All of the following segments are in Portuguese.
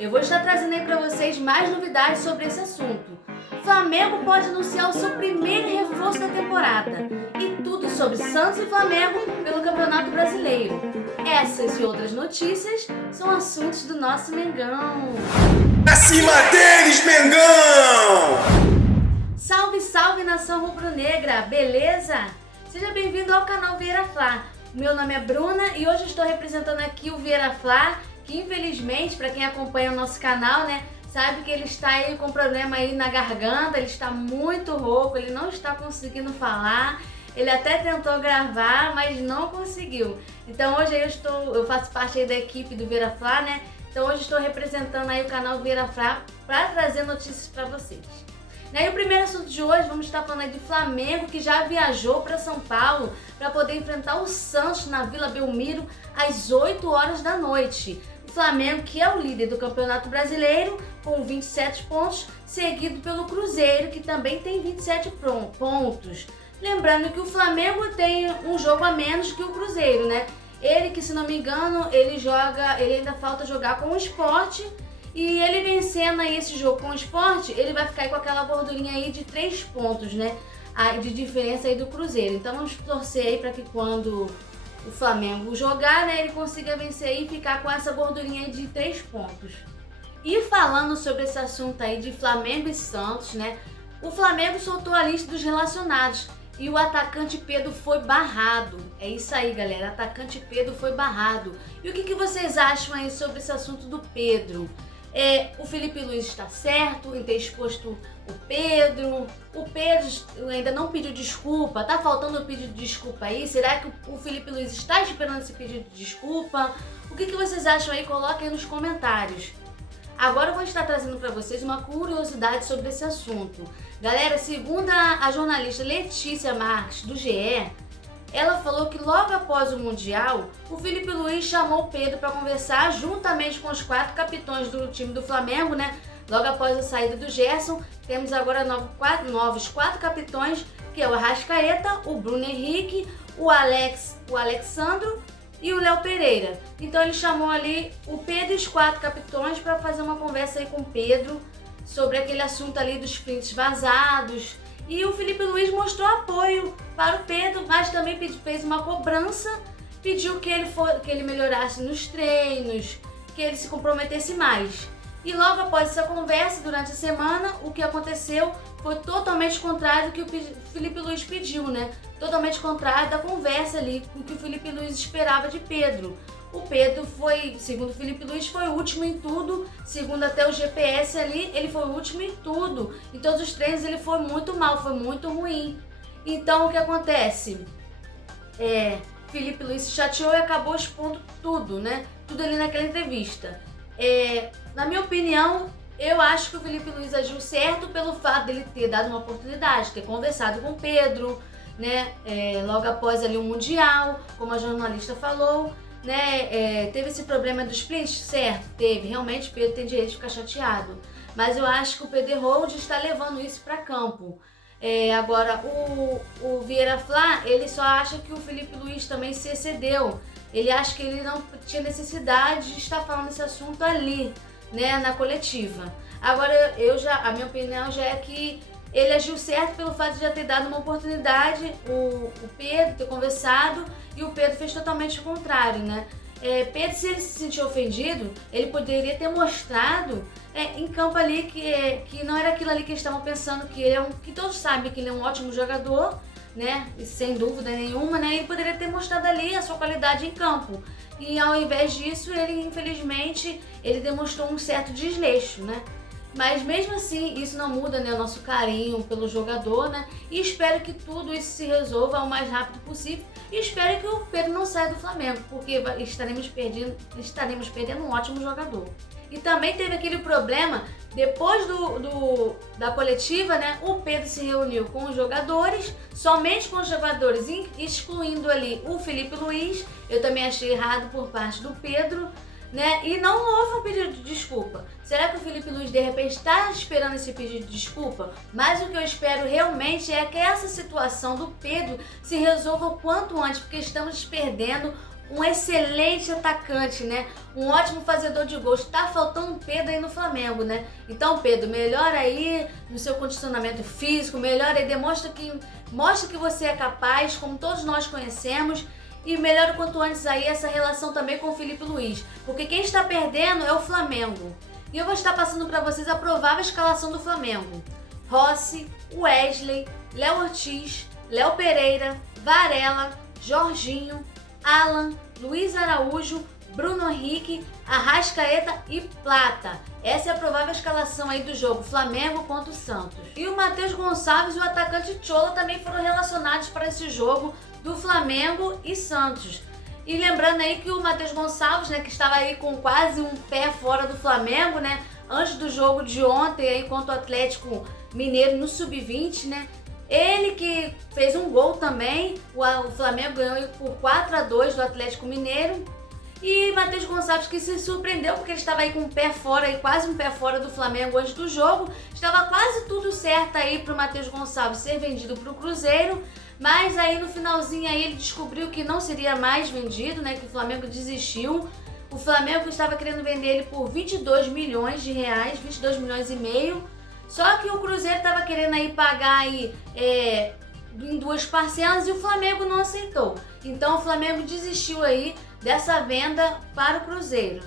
Eu vou estar trazendo aí para vocês mais novidades sobre esse assunto. Flamengo pode anunciar o seu primeiro reforço da temporada e tudo sobre Santos e Flamengo pelo Campeonato Brasileiro. Essas e outras notícias são assuntos do nosso Mengão. Acima deles, Mengão! Salve, salve, nação rubro-negra, beleza? Seja bem-vindo ao canal Vieira Fla. Meu nome é Bruna e hoje estou representando aqui o Vieira Fla, que infelizmente, para quem acompanha o nosso canal, né, sabe que ele está aí com problema aí na garganta, ele está muito rouco, ele não está conseguindo falar. Ele até tentou gravar, mas não conseguiu. Então hoje eu faço parte aí da equipe do Vieira Fla, né? Então hoje estou representando aí o canal Vieira Fla para trazer notícias para vocês. E o primeiro assunto de hoje, vamos estar falando aí de Flamengo, que já viajou para São Paulo para poder enfrentar o Santos na Vila Belmiro às 8 horas da noite. O Flamengo, que é o líder do Campeonato Brasileiro, com 27 pontos, seguido pelo Cruzeiro, que também tem 27 pontos. Lembrando que o Flamengo tem um jogo a menos que o Cruzeiro, né? Ele, que se não me engano, ele ainda falta jogar com o Sport. E ele vencendo aí esse jogo com o Sport, ele vai ficar aí com aquela gordurinha aí de 3 pontos, né? De diferença aí do Cruzeiro. Então vamos torcer aí para que quando o Flamengo jogar, né, ele consiga vencer aí e ficar com essa gordurinha aí de 3 pontos. E falando sobre esse assunto aí de Flamengo e Santos, né? O Flamengo soltou a lista dos relacionados e o atacante Pedro foi barrado. É isso aí, galera. Atacante Pedro foi barrado. E o que vocês acham aí sobre esse assunto do Pedro? O Felipe Luiz está certo em ter exposto o Pedro? O Pedro ainda não pediu desculpa? Tá faltando um pedido de desculpa aí? Será que o Felipe Luiz está esperando esse pedido de desculpa? O que vocês acham aí? Coloquem aí nos comentários. Agora eu vou estar trazendo para vocês uma curiosidade sobre esse assunto. Galera, segundo a jornalista Letícia Marques, do GE, ela falou que logo após o Mundial, o Felipe Luiz chamou o Pedro para conversar juntamente com os 4 capitães do time do Flamengo, né? Logo após a saída do Gerson, temos agora novos 4 capitães, que é o Arrascaeta, o Bruno Henrique, o Alexandro e o Léo Pereira. Então ele chamou ali o Pedro e os 4 capitães para fazer uma conversa aí com o Pedro sobre aquele assunto ali dos prints vazados. E o Felipe Luiz mostrou apoio para o Pedro, mas também fez uma cobrança, pediu que ele melhorasse nos treinos, que ele se comprometesse mais. E logo após essa conversa, durante a semana, o que aconteceu foi totalmente contrário do que o Felipe Luiz pediu, né? Totalmente contrário da conversa ali, o que o Felipe Luiz esperava de Pedro. O Pedro foi, segundo o Felipe Luiz, foi o último em tudo, segundo até o GPS ali, ele foi o último em tudo. Em todos os treinos ele foi muito mal, foi muito ruim. Então o que acontece? Felipe Luiz se chateou e acabou expondo tudo, né? Tudo ali naquela entrevista. Na minha opinião, eu acho que o Felipe Luiz agiu certo pelo fato dele ter dado uma oportunidade, ter conversado com o Pedro, né? Logo após ali o Mundial, como a jornalista falou. Teve esse problema dos prints? Certo, teve. Realmente o Pedro tem direito de ficar chateado. Mas eu acho que o Pedro Hold está levando isso para campo. Agora, o Vieira Fla, ele só acha que o Felipe Luiz também se excedeu. Ele acha que ele não tinha necessidade de estar falando esse assunto ali, né, na coletiva. Agora, a minha opinião já é que ele agiu certo pelo fato de já ter dado uma oportunidade, o Pedro ter conversado, e o Pedro fez totalmente o contrário, né? Pedro, se ele se sentiu ofendido, ele poderia ter mostrado em campo ali que não era aquilo ali que eles estavam pensando, que todos sabem que ele é um ótimo jogador, né? E sem dúvida nenhuma, né? Ele poderia ter mostrado ali a sua qualidade em campo. E ao invés disso, ele infelizmente, ele demonstrou um certo desleixo, né? Mas mesmo assim, isso não muda, né, o nosso carinho pelo jogador, né? E espero que tudo isso se resolva o mais rápido possível. E espero que o Pedro não saia do Flamengo, porque estaremos perdendo um ótimo jogador. E também teve aquele problema, depois da coletiva, né? O Pedro se reuniu com os jogadores, somente com os jogadores, excluindo ali o Felipe Luiz. Eu também achei errado por parte do Pedro, né? E não houve um pedido de desculpa. Será que o Felipe Luiz de repente está esperando esse pedido de desculpa? Mas o que eu espero realmente é que essa situação do Pedro se resolva o quanto antes, porque estamos perdendo um excelente atacante, né? Um ótimo fazedor de gols. Tá faltando um Pedro aí no Flamengo, né? Então, Pedro, melhora aí no seu condicionamento físico, melhora aí, mostra que você é capaz, como todos nós conhecemos. E melhora o quanto antes aí essa relação também com o Felipe Luiz. Porque quem está perdendo é o Flamengo. E eu vou estar passando para vocês a provável escalação do Flamengo. Rossi, Wesley, Léo Ortiz, Léo Pereira, Varela, Jorginho, Alan, Luiz Araújo, Bruno Henrique, Arrascaeta e Plata. Essa é a provável escalação aí do jogo Flamengo contra o Santos. E o Matheus Gonçalves e o atacante Chola também foram relacionados para esse jogo do Flamengo e Santos. E lembrando aí que o Matheus Gonçalves, né, que estava aí com quase um pé fora do Flamengo, né, antes do jogo de ontem aí contra o Atlético Mineiro no Sub-20, né, ele que fez um gol também, o Flamengo ganhou por 4-2 do Atlético Mineiro. E Matheus Gonçalves que se surpreendeu porque ele estava aí com um pé fora, aí, quase um pé fora do Flamengo antes do jogo. Estava quase tudo certo aí para o Matheus Gonçalves ser vendido para o Cruzeiro. Mas aí no finalzinho aí ele descobriu que não seria mais vendido, né? Que o Flamengo desistiu. O Flamengo estava querendo vender ele por 22 milhões de reais, 22 milhões e meio. Só que o Cruzeiro estava querendo aí pagar aí, em 2 parcelas e o Flamengo não aceitou. Então o Flamengo desistiu aí dessa venda para o Cruzeiro.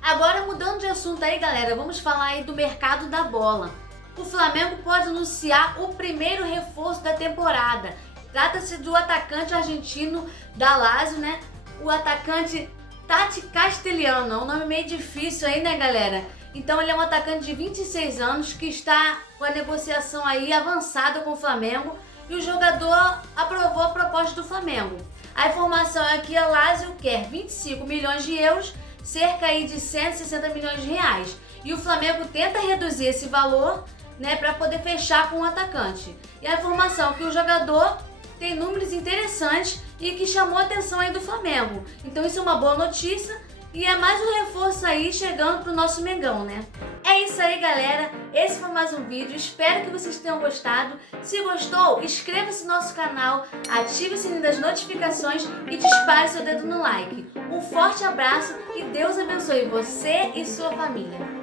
Agora mudando de assunto aí, galera, vamos falar aí do mercado da bola. O Flamengo pode anunciar o primeiro reforço da temporada. Trata-se do atacante argentino da Lazio, né? O atacante Tati Castellano, é um nome meio difícil aí, né, galera? Então ele é um atacante de 26 anos que está com a negociação aí avançada com o Flamengo e o jogador aprovou a proposta do Flamengo. A informação é que a Lazio quer 25 milhões de euros, cerca aí de 160 milhões de reais. E o Flamengo tenta reduzir esse valor, né, para poder fechar com o atacante. E a informação é que o jogador tem números interessantes e que chamou a atenção aí do Flamengo. Então isso é uma boa notícia e é mais um reforço aí chegando pro nosso Mengão, né? É isso aí, galera. Esse foi mais um vídeo. Espero que vocês tenham gostado. Se gostou, inscreva-se no nosso canal, ative o sininho das notificações e dispare seu dedo no like. Um forte abraço e Deus abençoe você e sua família.